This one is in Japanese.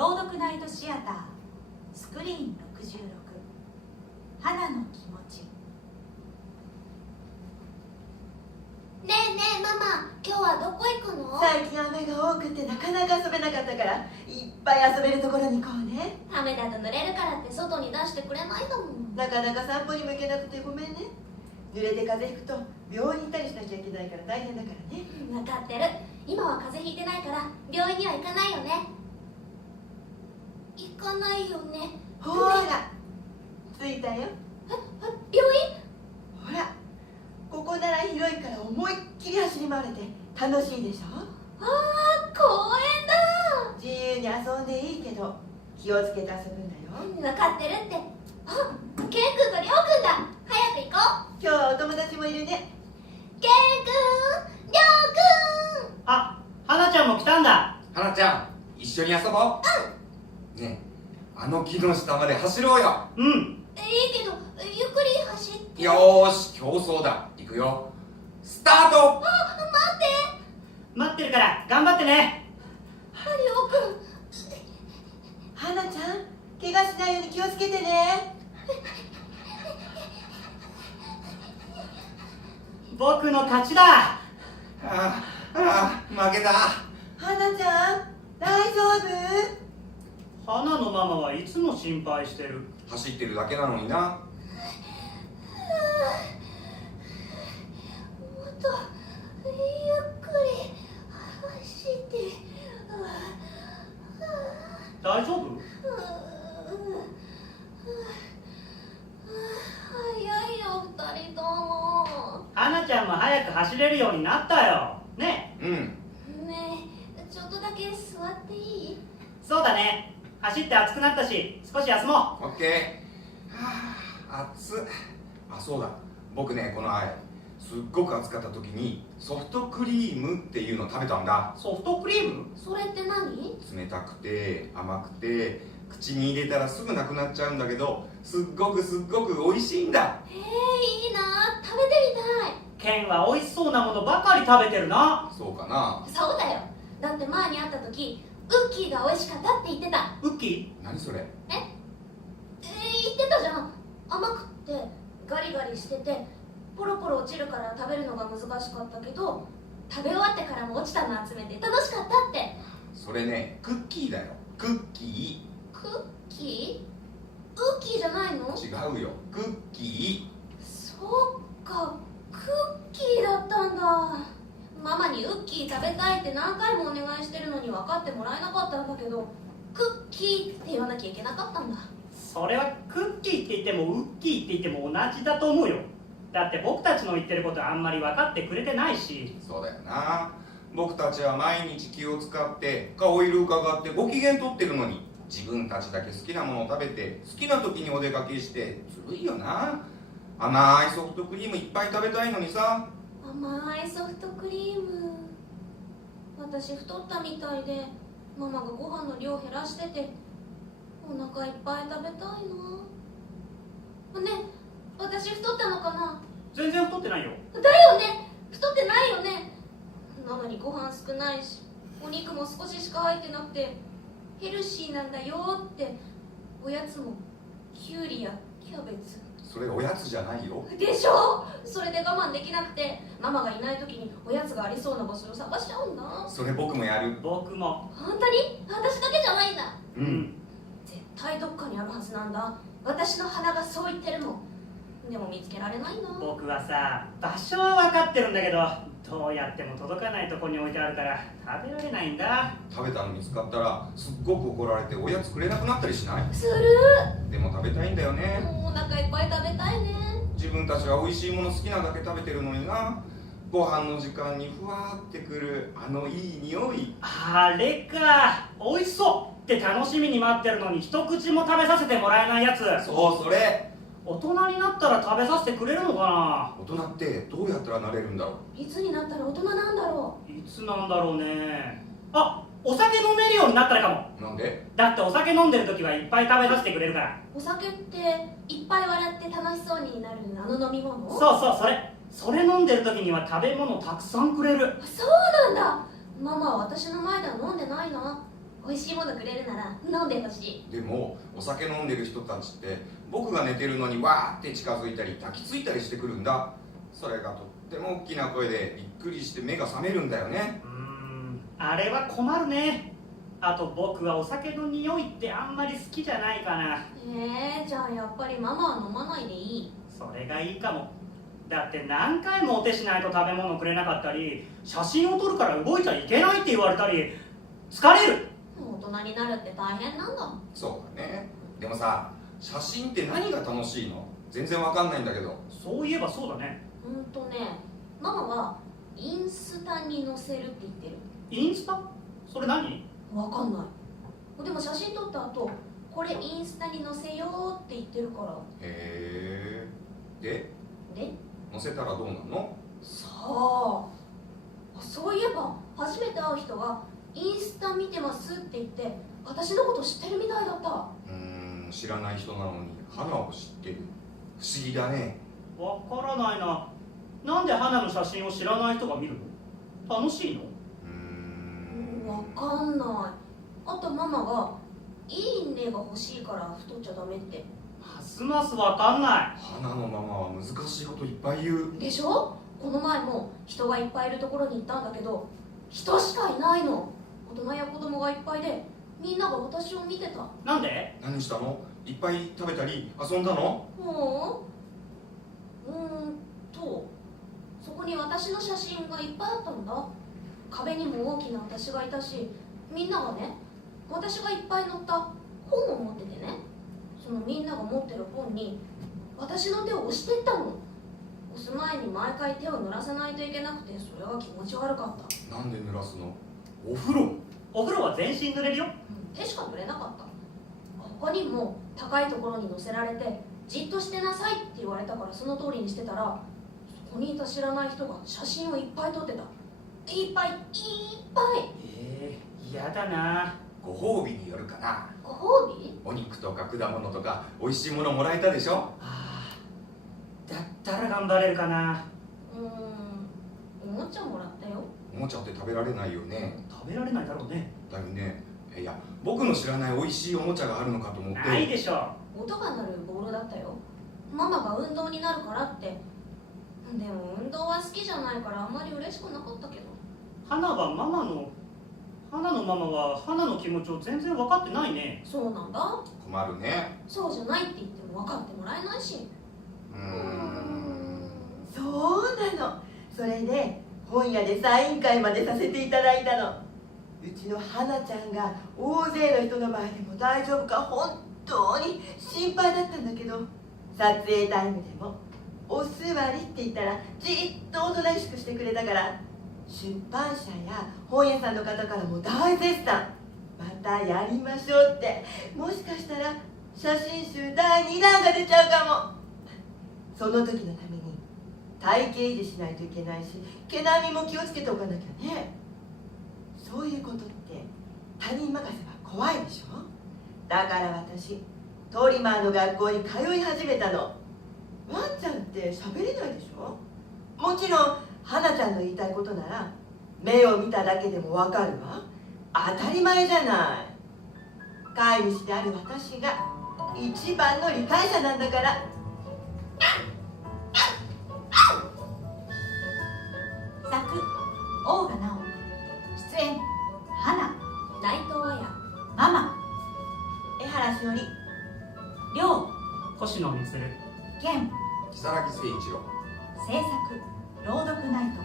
朗読ナイトシアタースクリーン66花の気持ち。ねえねえママ、今日はどこ行くの？最近雨が多くてなかなか遊べなかったから、いっぱい遊べるところに行こうね。雨だと濡れるからって外に出してくれないんだもん。なかなか散歩にも行けなくてごめんね。濡れて風邪ひくと病院行ったりしなきゃいけないから大変だからね。分かってる。今は風邪ひいてないから病院には行かないよね。行かないよね。ほら着いたよ。病院？ほらここなら広いから思いっきり走り回れて楽しいでしょ。ああ、公園だ。自由に遊んでいいけど気をつけて遊ぶんだよ。分かってるって。あ、ケン君とリョウ君だ。早く行こう。今日はお友達もいるね。ケン君、リョウ君。あ、花ちゃんも来たんだ。花ちゃん、一緒に遊ぼう。ねえ、あの木の下まで走ろうよ。うん。いいけど、ゆっくり走って。よーし、競争だ。行くよ。スタート。あ、待って。待ってるから頑張ってね。リョウ君。花ちゃん怪我しないように気をつけてね。僕の勝ちだ。負けた。花ちゃん大丈夫？花のママはいつも心配してる。走ってるだけなのにな。もっとゆっくり走って。大丈夫？早いよ二人とも。花ちゃんも早く走れるようになったよ。ね。うん。ねえ、ちょっとだけ座っていい？そうだね。走って暑くなったし少し休もう。オッケー。暑っ。あ、そうだ。僕ね、この前すっごく暑かった時にソフトクリームっていうの食べたんだ。ソフトクリーム？それって何？冷たくて甘くて口に入れたらすぐなくなっちゃうんだけど、すっごく美味しいんだ。いいな、食べてみケンは美味しそうなものばかり食べてるな。そうかな。たい。そうだよ。だって前に会った時ウッキーが美味しかったって言ってた。ウッキ何それ？言ってたじゃん。甘くってガリガリしててポロポロ落ちるから食べるのが難しかったけど、食べ終わってからも落ちたの集めて楽しかったって。それね、クッキーだよ。クッキクッキー？ウッキーじゃないの？ー。違うよ。クッキそうか、クッキーだったんだ。ママにウッキー食べたいって何回もお願いしてるのに分かってもらえなかったんだけど、クッキーって言わなきゃいけなかったんだ。それはクッキーって言ってもウッキーって言っても同じだと思うよ。だって僕たちの言ってることあんまり分かってくれてないし。ー。そうだよな。僕たちは毎日気を使って顔色伺ってご機嫌取ってるのに、自分たちだけ好きなものを食べて好きな時にお出かけしてずるいよな。甘いソフトクリームいっぱい食べたいのにさ。甘いソフトクリーム。私太ったみたいでママがご飯の量減らしててお腹いっぱい食べたいな。ね、私太ったのかな？全然太ってないよ。だよね、太ってないよね。なのにご飯少ないしお肉も少ししか入ってなくてヘルシーなんだよって。おやつもキュウリやキャベツそれおやつじゃないよ。でしょ。それで我慢できなくてママがいない時におやつがありそうな場所を探しちゃうんだ。それ僕もやる。僕も。本当に？私だけじゃないんだ。うん。絶対どっかにあるはずなんだ。私の鼻がそう言ってるもん。でも見つけられないな。僕はさ、場所は分かってるんだけどどうやっても届かないとこに置いてあるから食べられないんだ。食べたの見つかったらすっごく怒られておやつくれなくなったりしない？する。でも食べたいんだよね。もうお腹いっぱい食べたいね。自分たちは美味しいもの好きなだけ食べてるのにな。ご飯の時間にふわーってくるあのいい匂い。あれか、美味しそうって楽しみに待ってるのに一口も食べさせてもらえないやつ。そう、それ。大人になったら食べさせてくれるのか大人ってどうやったらなれるんだろいつになったら大人なんだろな。いつなんだろうね。あ、お酒飲めるようになったらかも。う。なんで？だってお酒飲んでる時はいっぱい食べさせてくれるから。う。お酒っていっぱい笑って楽しそうになるあの飲み物？そうそう、それ飲んでる時には食べ物たくさんくれる。そうなんだ。ママは私の前では飲んでないな。美味しいものくれるなら飲んでほしい。でもお酒飲んでる人たちって僕が寝てるのにわーって近づいたり抱きついたりしてくるんだ。それがとっても大きな声でびっくりして目が覚めるんだよね。あれは困るね。あと僕はお酒の匂いってあんまり好きじゃないかな。じゃあやっぱりママは飲まないでいい。それがいいかも。だって何回もお手しないと食べ物くれなかったり、写真を撮るから動いちゃいけないって言われたり、疲れる。大人になるって大変なんだ。そうだね。でもさ、写真って何が楽しいの？全然わかんないんだけど。そういえばそうだね。ママはインスタに載せるって言ってる。インスタ？それ何？わかんない。でも写真撮った後、これインスタに載せようって言ってるから。へえ。で載せたらどうなんの？さあ、そういえば初めて会う人がインスタ見てますって言って私のこと知ってるみたいだった。知らない人なのに花を知ってる。不思議だね。わからないな。なんで花の写真を知らない人が見るの？楽しいの？わかんない。あとママがいいねが欲しいから太っちゃダメって。ますますわかんない。花のママは難しいこといっぱい言う。でしょ？この前も人がいっぱいいるところに行ったんだけど、人しかいないの。大人や子供がいっぱいで、みんなが私を見てた。なんで？何したの？いっぱい食べたり遊んだの？そこに私の写真がいっぱいあったんだ。壁にも大きな私がいたし、みんながね、私がいっぱい載った本を持っててね、そのみんなが持ってる本に私の手を押してったの。押す前に毎回手を濡らさないといけなくて、それが気持ち悪かった。なんで濡らすの？お風呂？お風呂は全身濡れるよ。手しか濡れなかった。他にも高いところに乗せられて、じっとしてなさいって言われたからその通りにしてたら、そこにいた知らない人が写真をいっぱい撮ってた。いっぱい。嫌だな。ご褒美によるかな。ご褒美？お肉とか果物とか美味しいものもらえたでしょ？だったら頑張れるかな。おもちゃもらったよ。おもちゃって食べられないよね。食べられないだろうね。だよね。いや、僕の知らない美味しいおもちゃがあるのかと思って。ないでしょ。音が鳴るボールだったよ。ママが運動になるからって。でも運動は好きじゃないからあんまり嬉しくなかったけど。花のママは花の気持ちを全然分かってないね。そうなんだ。困るね。そうじゃないって言っても分かってもらえないし。そうなの。それで本屋でサイン会までさせていただいたの。うちの花ちゃんが大勢の人の前でも大丈夫か本当に心配だったんだけど、撮影タイムでもお座りって言ったらじっとおとなしくしてくれたから、出版社や本屋さんの方からも大絶賛。またやりましょうって。もしかしたら写真集第2弾が出ちゃうかも。その時のために体型維持しないといけないし、毛並みも気をつけておかなきゃね。そういうことって他人任せは怖いでしょ。だから私トリマーの学校に通い始めたの。ワンちゃんって喋れないでしょ。もちろん花ちゃんの言いたいことなら目を見ただけでもわかるわ。当たり前じゃない。飼い主である私が一番の理解者なんだから。作大賀直、出演花、内藤彩、ママ、江原しおり、亮、星野充、健、如月誠一郎。制作朗読ナイト。